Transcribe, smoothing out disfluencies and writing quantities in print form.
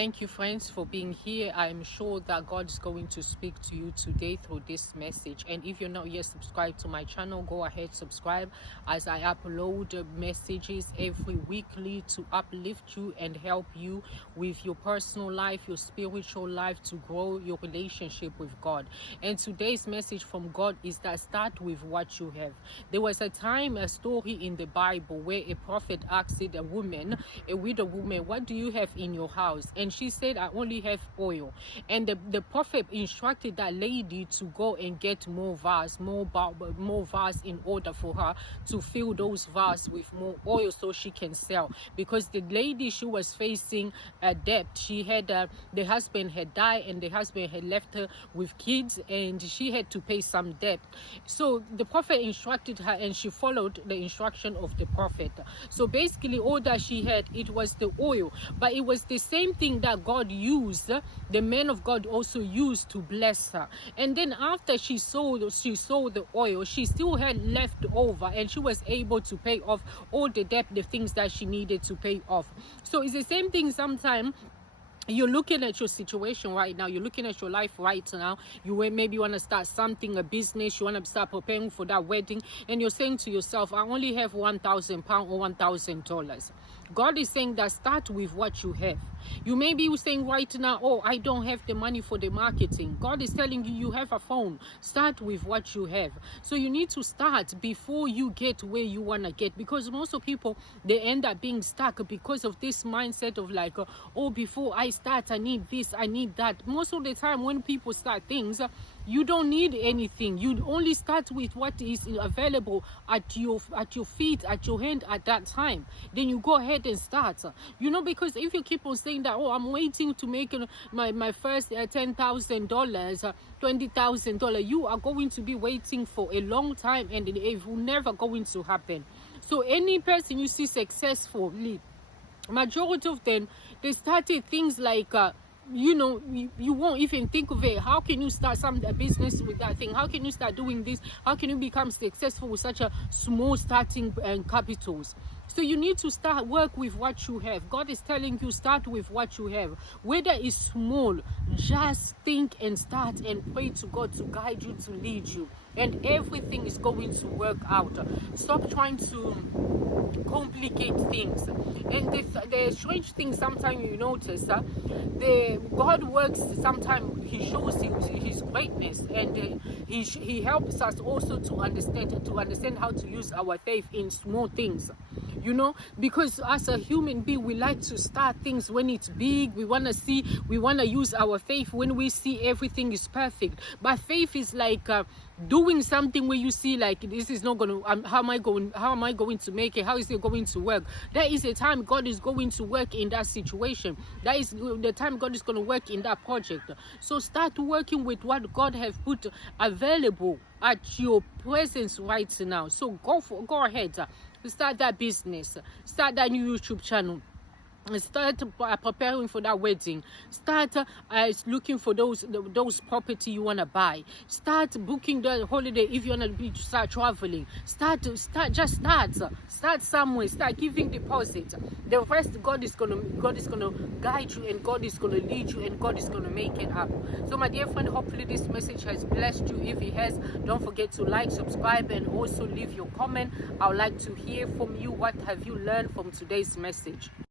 Thank you, friends, for being here. I'm sure that God is going to speak to you today through this message. And if you're not yet subscribed to my channel, go ahead, subscribe, as I upload messages every weekly to uplift you and help you with your personal life, your spiritual life, to grow your relationship with God. And today's message from God is that start with what you have. There was a story in the Bible where a prophet asked a widow woman, what do you have in your house? And she said, I only have oil. And the prophet instructed that lady to go and get more vase in order for her to fill those vases with more oil so she can sell. Because the lady, she was facing a debt. She had the husband had died, and the husband had left her with kids, and she had to pay some debt. So the prophet instructed her, and she followed the instruction of the prophet. So basically all that she had, it was the oil, but it was the same thing that God used, the man of God also used to bless her. And then after she sold the oil, she still had left over, and she was able to pay off all the debt, the things that she needed to pay off. So it's the same thing sometimes. You're looking at your situation right now, you're looking at your life right now, maybe want to start something, a business, you want to start preparing for that wedding, and you're saying to yourself, I only have £1,000 or $1,000. God is saying that start with what you have. You may be saying right now, oh, I don't have the money for the marketing. God is telling you, you have a phone. Start with what you have. So you need to start before you get where you want to get, because most of people, they end up being stuck because of this mindset of like, oh, before I start, I need this, I need that. Most of the time when people start things, you don't need anything. You only start with what is available at your feet, at your hand at that time. Then you go ahead and start. Because if you keep on saying that, oh, I'm waiting to make my first $10,000, $20,000, you are going to be waiting for a long time, and it will never going to happen. So any person you see successfully, majority of them, they started things like you won't even think of it. How can you start a business with that thing? How can you start doing this? How can you become successful with such a small starting capitals? So you need to start work with what you have. God is telling you, start with what you have. Whether it's small, just think and start and pray to God to guide you, to lead you, and everything is going to work out. Stop trying to complicate things. And the strange thing sometimes you notice, God works, sometimes he shows his greatness, and he helps us also to understand how to use our faith in small things. Because as a human being, we like to start things when it's big. We want to use our faith when we see everything is perfect. But faith is like doing something where you see like, this is not going to, how am I going to make it? How is it going to work? That is the time God is going to work in that situation. That is the time God is going to work in that project. So start working with what God has put available at your presence right now. So go ahead, start that business, start that new YouTube channel, start preparing for that wedding, start looking for those property you want to buy, start booking the holiday if you want to start traveling, start somewhere, start giving deposit. The rest, God is gonna guide you, and God is gonna lead you, and God is gonna make it up. So my dear friend, hopefully this message has blessed you. If it has, don't forget to like, subscribe, and also leave your comment. I would like to hear from you. What have you learned from today's message?